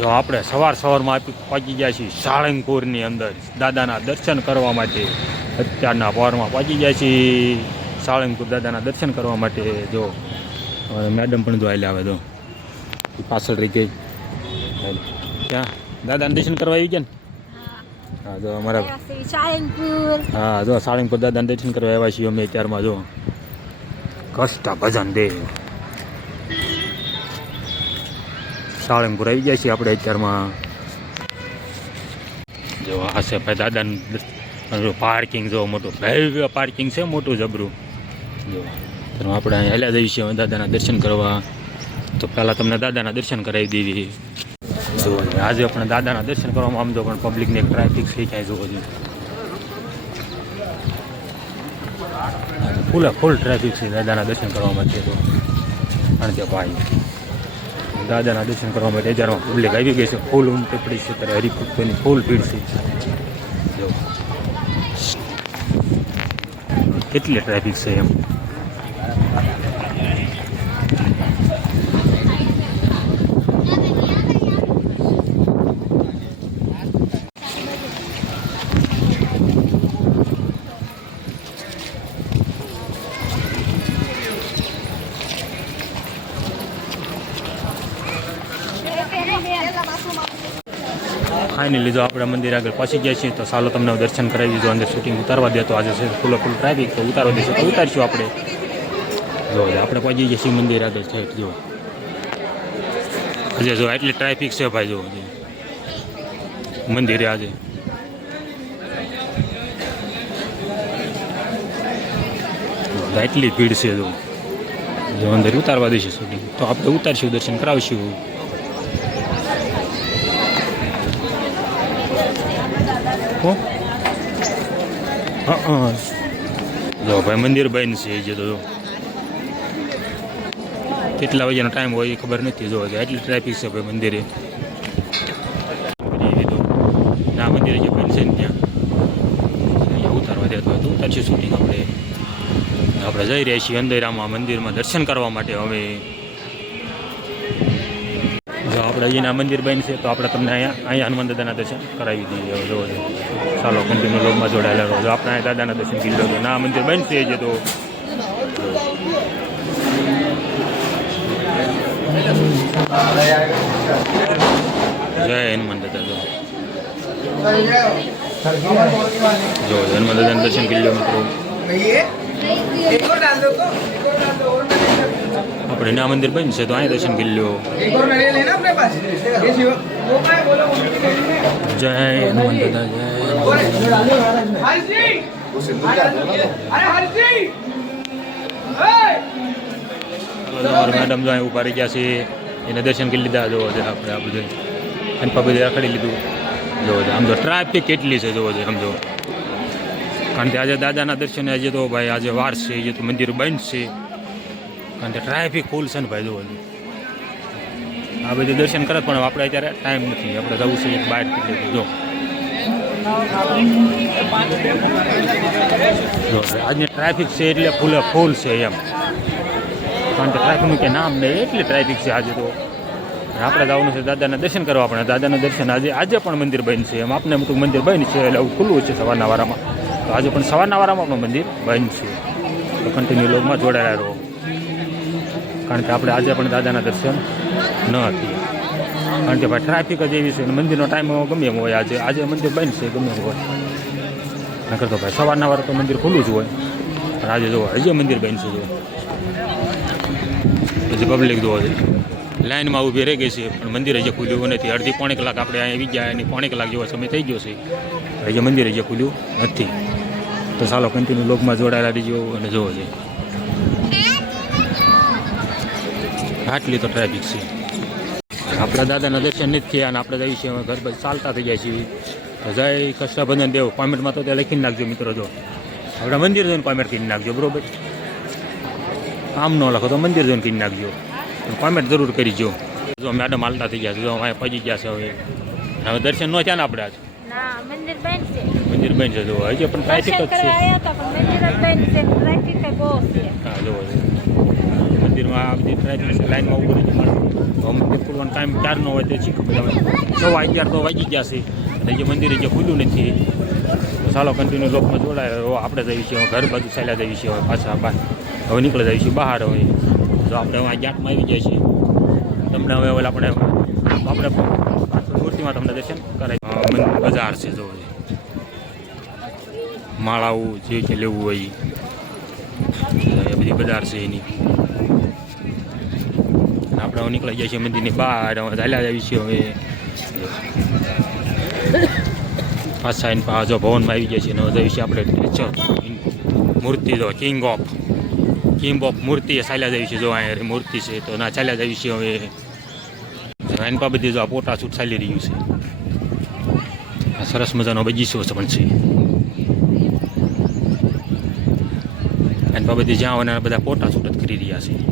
જો આપણે સવાર સવારમાં આપી પહોંચી ગયા છીએ સાળંગપુરની અંદર. દાદાના દર્શન કરવા માટે અત્યારના પવારમાં પહોંચી ગયા છીએ. સાળંગપુર દાદાના દર્શન કરવા માટે જો મેડમ પણ જો આવેલા આવે તો. પાછળ રહી ગઈ. ક્યાં? દાદાના દર્શન કરવા આવી ગયા ને? હા. જો અમારા હા જો સાળંગપુર દાદાના દર્શન કરવા આવ્યા છીએ અમે અત્યારમાં જો. કષ્ટ ભજન દેવ સાળંગપુર આવી જાય છીએ આપણે અત્યારમાં. જો આ છે ભાઈ દાદાનું પાર્કિંગ જો મોટું ભવ્ય પાર્કિંગ છે મોટું જબરું. જો આપણે અહીંયા હેલા જઈએ છીએ દાદાના દર્શન કરવા. તો પહેલાં તમને દાદાના દર્શન કરાવી દેવી જો, આજે આપણે દાદાના દર્શન કરવામાં આમ તો પણ પબ્લિકને એક ટ્રાફિક થઈ જાય જોવો જોઈએ ફૂલ ફૂલ ટ્રાફિક છે દાદાના દર્શન કરવા માટે તો. કારણ કે ભાઈ દાદાના દર્શન કરવા માટે હજારમાં પબ્લિક આવી ગઈ છે. ફૂલ ઉમટી પડી છે ત્યારે હરિભક્તોની ફૂલ ભીડ છે. કેટલી ટ્રાફિક છે એમ? ફાઇનલી જો આપણે મંદિર આગળ પહોંચી ગયા છીએ, તો ચાલો તમને દર્શન કરાવી દીધું, અંદર શૂટિંગ ઉતારવા દે તો આજે ફૂલ ફૂલ ટ્રાફિક તો ઉતારવા દેશે, તો ઉતારશું આપણે. જો આપણે પહોંચી ગયા છીએ મંદિર આગળ છે જો. હજે જો એટલી ટ્રાફિક છે ભાઈ, જો મંદિરે આજે. એટલી ભીડ છે, જો. અંદર ઉતારવા દેશે શૂટિંગ તો આપણે ઉતારશું, દર્શન કરાવશું. હો, હા. જો, ભાઈ મંદિર બંધ છે જે તો કેટલા વાગ્યાનો ટાઈમ હોય એ ખબર નથી જો એટલી ટ્રાફિક છે ભાઈ મંદિરે. ના, મંદિરે જે છે ને ત્યાં. ઉતારવા દેતો હોય તો ઉતારશું શૂટિંગ આપણે. આપણે જઈ રહ્યા છીએ અંદર આમાં મંદિરમાં દર્શન કરવા માટે હવે. અહીંના મંદિર બંધ છે તો આપણે તમને અહીંયા અહીંયા હનુમાન દાદાના દર્શન કરાવી દઈએ. જોવો જો જો. ચાલો કન્ટિન્યુ લોગમાં જોડાયેલા રહો. જો આપણે અહીંયા દાદાના દર્શન કરી લો. ના મંદિર બંધ છે જે તો. જય હનુમાન દાદા જો. જો હનુમાન દાદાના દર્શન કરી લો મિત્રો. આપણે ના મંદિર બન્યું છે, તો અહીંયા દર્શન કરી લો જય હનુમાન દાદા જય મેડમ જો અહીં ઊભા રહી ગયા છે, એને દર્શન કરી લીધા. જોવો છે આપણે આ બધું અને પગે રખડી લીધું. જોવો છે આમ જો ટ્રાફિક કેટલી છે જોવો છે સમજો કારણ કે આજે દાદાના દર્શન આજે તો ભાઈ, આજે વાર છે, આજે તો મંદિર બંધ છે. કારણ કે ટ્રાફિક ફૂલ છે ને ભાઈ જોવો આ બધું દર્શન કરે પણ આપણે અત્યારે ટાઈમ નથી. આપણે જવું છે એક બહાર જો. આજની ટ્રાફિક છે એટલે ફૂલે ફૂલ છે એમ. કારણ કે ટ્રાફિકનું કે નામ નહીં એટલી ટ્રાફિક છે આજે તો. આપણે જવાનું છે દાદાના દર્શન કરવા આપણે દાદાના દર્શન આજે આજે પણ મંદિર બંધ છે. એમ આપણે એમ મંદિર બંધ છે, એટલે આવું ખુલ્લું છે સવારના વારામાં. તો આજે પણ સવારના વારામાં પણ મંદિર બંધ છે. કન્ટિન્યુ લોગમાં જોડાયેલા રહો. કારણ કે આપણે આજે પણ દાદાના દર્શન ન હતી. કારણ કે ભાઈ ટ્રાફિક જ એવી છે અને મંદિરનો ટાઈમ ગમે એમ હોય આજે. આજે મંદિર બંધ છે, ગમે એમ હોય. નકર તો ભાઈ સવારના વાર તો મંદિર ખુલ્લું જ હોય. પણ આજે જો હજી મંદિર બંધ છે જો. પછી પબ્લિક જોવા છે લાઇનમાં ઊભી રહી ગઈ છે, પણ મંદિર હજી ખુલ્યું નથી. અડધી પોણે કલાક આપણે અહીંયા આવી ગયા અને પોણે કલાક જેવો સમય થઈ ગયો છે. હજી મંદિર હજી ખુલ્યું નથી. તો ચાલો કન્ટિન્યુ લોકમાં જોડાયેલા રહીજો અને જોવો છે આટલી તો ટ્રાફિક છે. આપણા દાદાના દર્શન નથી થયા અને આપણે જઈએ છીએ ઘર બાજુ ચાલતા થઈ જાય છીએ તો જય કષ્ટભંજન દેવ કોમેન્ટમાં તો ત્યાં લખીને નાખજો મિત્રો જો. આપણે મંદિર જોઈને કોમેન્ટ કરીને નાખજો બરોબર? આમ ન લખો તો મંદિર જોઈને કરીને નાખજો. કોમેન્ટ જરૂર કરીજો જો. મેડમ હાલતા થઈ ગયા છે જો અહીંયા પહોંચી ગયા છે હવે. હવે દર્શન ન થયા ને આપણે આજે મંદિર બંધ છે. મંદિર બંધ છે જો. હજી પણ ટ્રાફિક જ છે. હા જોવો જ બંધ છે ટ્રાફિક બહુ છે હા જોવો છે મંદિરમાં આ બધી ટ્રાફિક લાઈનમાં ઉભું રહી જવાનું તો ખુલવાનું ટાઈમ ક્યાર ન હોય તે શી ખબર હવે સવા અગિયાર તો વાગી ગયા છે. અને જે મંદિરે જે ખુલ્લું નથી. ચાલો કન્ટિન્યુ લોકમાં જોડાય. હવે આપણે જઈએ છીએ ઘર બાજુ ચાલ્યા જઈએ છીએ, હવે પાછા બહાર. હવે નીકળી જઈએ છીએ બહાર હવે. તો આપણે હવે આ આવી જાય છીએ. તમને હવે ઓલા આપણે આપણે મૂર્તિમાં તમને દર્શન કરાય બજાર છે જો માળાઓ જે છે લેવું હોય એ બધી બજાર છે એની. આપણે નીકળી જાય છીએ મંદિરની બહાર ચાલ્યા જઈએ છીએ હવે. પાછા સાઈન પાછો ભવનમાં આવી જાય છે હવે જઈએ છીએ આપણે મૂર્તિ જો કિંગ ઓફ કિંગ ઓફ મૂર્તિ ચાલ્યા જઈએ છીએ જો અહીંયા મૂર્તિ છે, તો ના, ચાલ્યા જઈએ છીએ હવે. પા બધી જો આ પોટા છૂટ ચાલી રહ્યું છે. આ સરસ મજાનો બગીચો છે પણ છે. એનપા બધી જ્યાં બધા પોટા છૂટ કરી રહ્યા છે.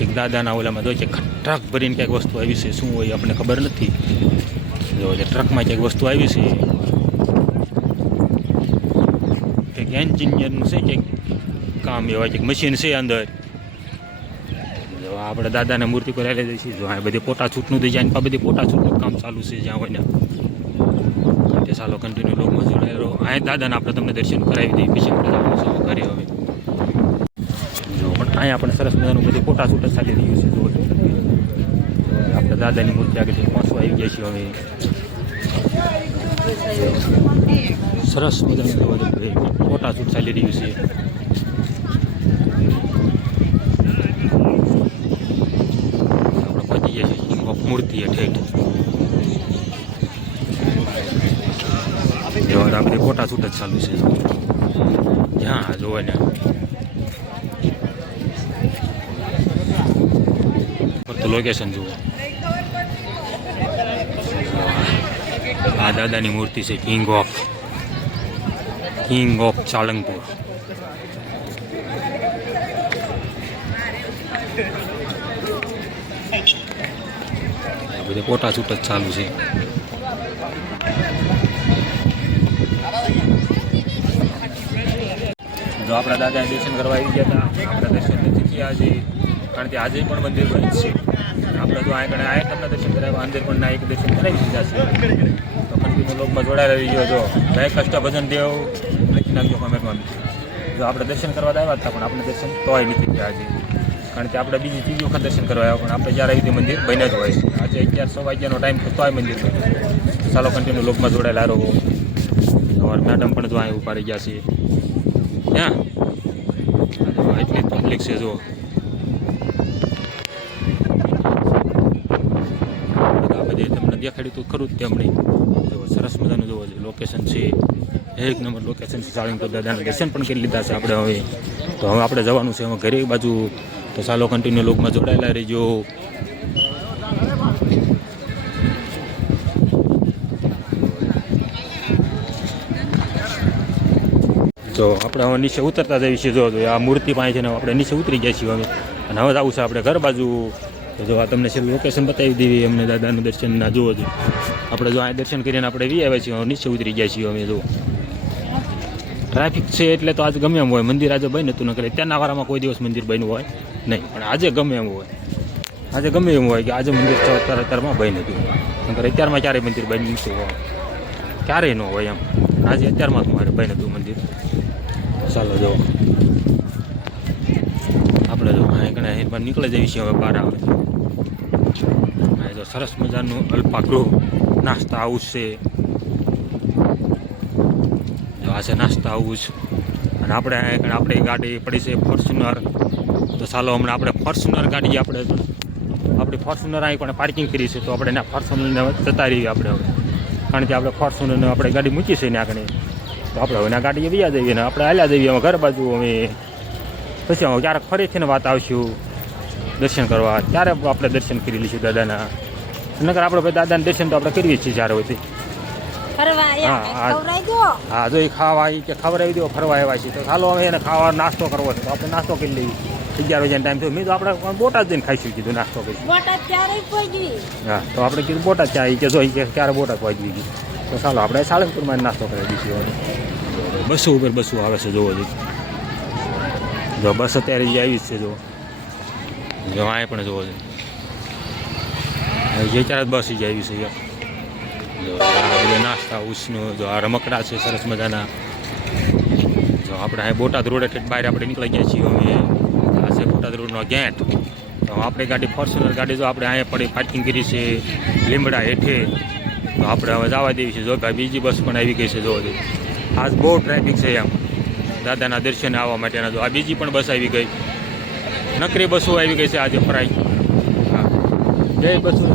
કંઈક દાદાના ઓલામાં જોઈએ છે ટ્રક ભરીને ક્યાંક વસ્તુ આવી છે, શું હોય આપણને ખબર નથી. જો જે ટ્રકમાં ક્યાંક વસ્તુ આવી છે કંઈક એન્જિનિયરનું છે કંઈક કામ એવા કંઈક મશીન છે અંદર. આપણે દાદાને મૂર્તિ પર લઈ જઈશું જો આ બધી પોટા છૂટનું થઈ જાય આ બધી પોટા છૂટનું કામ ચાલુ છે, જ્યાં હોય ને. ચાલો કન્ટિન્યુ લોકમાં જોડાયેલો અહીં દાદાને આપણે તમને દર્શન કરાવી દઈએ, પછી આપણે ઘરે હવે. જો પણ આપણે સરસ મજાનું બધું ફોટા શૂટ ચાલી રહ્યું છે જો આપણે દાદાની મૂર્તિ આગળ પહોંચવા આવી ગયા છીએ હવે. સરસ મજાનું જો બધું ફોટા શૂટ ચાલી રહ્યું છે. આપણે પહોંચી ગયા છીએ કિંગ ઓફ મૂર્તિ ઠેઠ જો આ બધી ફોટા શૂટ જ ચાલુ છે. જ્યાં જોવે ને ફક્ત લોકેશન જુઓ. આ દાદાની મૂર્તિ છે king of king of Chalangpur. બધે ફોટા શૂટ જ ચાલુ છે. જો આપણા દાદા દર્શન કરવા આવી ગયા હતા, આપણા દર્શન નથી થયા આજે કારણ કે આજે પણ મંદિર બંધ છે. આપણે તો આગળ આ તમને દર્શન કરાવ્યા અંદર પણ નાયક દર્શન કરાવી દીધા છે. તો કન્ટિન્યુ લોકમાં જોડાયેલા રહી ગયો જો જય કષ્ટ ભજન દેવ, લખી નાખજો કમેન્ટમાં જો આપણે દર્શન કરવા તો આવ્યા હતા, પણ આપણે દર્શન તોય નથી થયા આજે. કારણ કે આપણે બીજી ત્રીજી વખત દર્શન કરવા આવ્યા, પણ આપણે જ્યારે આવી મંદિર બન્યા જ હોય. આજે અગિયાર સો વાગ્યાનો ટાઈમ થતો હોય મંદિર ચાલો કન્ટિન્યુ લોકમાં જોડાયેલા રહો. અમારા મેડમ પણ જો અહીં ઉપાડી ગયા છે. ત્યાં જો એટલી પબ્લિક છે, જો. તમને દેખાડ્યું તો ખરું જ તેમણે જો સરસ મજાનું જોવો છે લોકેશન છે. એક નંબર લોકેશન છે સાળંગપુર દાદાના દર્શન પણ કરી લીધા છે આપણે હવે. તો હવે આપણે જવાનું છે હવે ઘરે બાજુ. તો ચાલો કન્ટિન્યુ લોકમાં જોડાયેલા રહીજો. તો આપણે હવે નીચે ઉતરતા જઈએ છીએ. જો આ મૂર્તિ પાસે છે ને આપણે નીચે ઉતરી ગયા છીએ હવે. અને હવે આવું છે આપણે ઘર બાજુ. તો જો આ તમને છેલ્લું લોકેશન બતાવી દેવી, અમને દાદાનું દર્શન ના જુઓ છો આપણે જો આ દર્શન કરીને આપણે વી આવ્યા છીએ, નીચે ઉતરી ગયા છીએ અમે જો. ટ્રાફિક છે એટલે તો આજે ગમે એમ હોય, મંદિર આજે બન્યું હતું ન કરે અત્યારના વારામાં કોઈ દિવસ મંદિર બન્યું હોય નહીં, પણ આજે ગમે એમ હોય. આજે ગમે એમ હોય કે આજે મંદિર અત્યારે અત્યારમાં બન્યું હતું. નકર અત્યારમાં ક્યારેય મંદિર બન્યું નહોતું હોય. ક્યારેય ન હોય એમ. આજે અત્યારમાં જ મારે બન્યું હતું મંદિર. ચાલો જો. આપણે જો અહીં કણે નીકળી જઈએ છીએ હવે બહાર આવે તો સરસ મજાનું અલ્પા નાસ્તા હાઉસ છે. જો આ છે નાસ્તા હાઉસ અને આપણે આપણી ગાડી પડી છે ફોર્ચ્યુનર. તો ચાલો હમણાં આપણે ફોર્ચ્યુનર ગાડી આપણે આપણી ફોર્ચ્યુનર અહીં પણ પાર્કિંગ કરી છે, તો આપણે એના ફોર્ચ્યુનરને જતા રહીએ આપણે હવે. કારણ કે આપણે ફોર્ચ્યુનરને આપણે ગાડી મૂકી છે ને આગળ. તો આપણે હવે એના ગાડીએ વ્યા જઈએ ને આપણે હાલ્યા જઈએ ઘર બાજુ અમે પછી અમે ક્યારેક ફરીથી વાત આવશું દર્શન કરવા. ત્યારે આપણે દર્શન કરી લઈશું દાદાના. નગર આપણે ભાઈ દાદાના દર્શન તો આપણે કરીએ છીએ જ્યારે હોય હા, જો એ ખાવા આવી કે ખવડાવી દો ફરવા આવ્યા છીએ. તો ચાલો હવે એને ખાવા નાસ્તો કરવો છે. તો આપણે નાસ્તો કરી લઈએ. અગિયાર વાગ્યાનો ટાઈમ થયો. મેં તો આપણે બોટાદ જઈને ખાઈશું કીધું નાસ્તો પહોંચવી હા તો આપણે કીધું બોટાદ ચાઈ કે જો કે ક્યારે બોટાદ પહોંચવી ગઈ તો ચાલો આપણે સાળંગપુરમાં નાસ્તો કરી દીધો બસો ઉપર બસો આવે છે જોવો જો જો બસ અત્યારે જ આવી જ છે જો જો આ પણ જોવો છે. જે ચાર બસ જ આવી છે જો નાસ્તા ઉસનું જો આ રમકડા છે સરસ મજાના. જો આપણે અહીં બોટાદ રોડ એટલે બહાર આપણે નીકળી ગયા છીએ હવે આ છે બોટાદ રોડનો ગેટ. તો આપણે ગાડી ફોર્ચ્યુનર ગાડી જો આપણે અહીંયા પડી પાર્કિંગ કરી છે લીમડા હેઠે. તો આપણે હવે જવા દેવી છે. જો બીજી બસ પણ આવી ગઈ છે જો આજ બહુ ટ્રાફિક છે એમ. દાદાના દર્શને આવવા માટેના જો. આ બીજી પણ બસ આવી ગઈ. નકરી બસો આવી ગઈ છે આજે ફરાઈ. હા. બે બસો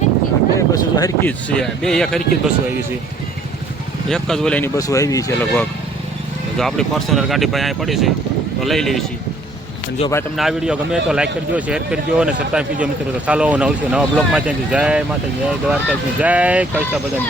બે બસો હરકી જ છે. બે એક હરકી જ બસો આવી છે. એક જ ઓલાની બસો આવી છે લગભગ. જો આપણી ફોર્ચ્યુનર ગાડી ભાઈ અહીં પડી છે, તો લઈ લેવી છીએ અને જો ભાઈ તમને આ વીડિયો ગમે તો લાઈક કરજો શેર કરજો અને સબસ્ક્રાઈબ કરજો મિત્રો. તો ચાલો નવ નવા બ્લોગમાં ત્યાં જય માતા જય દ્વારકા જય કૈસા બદન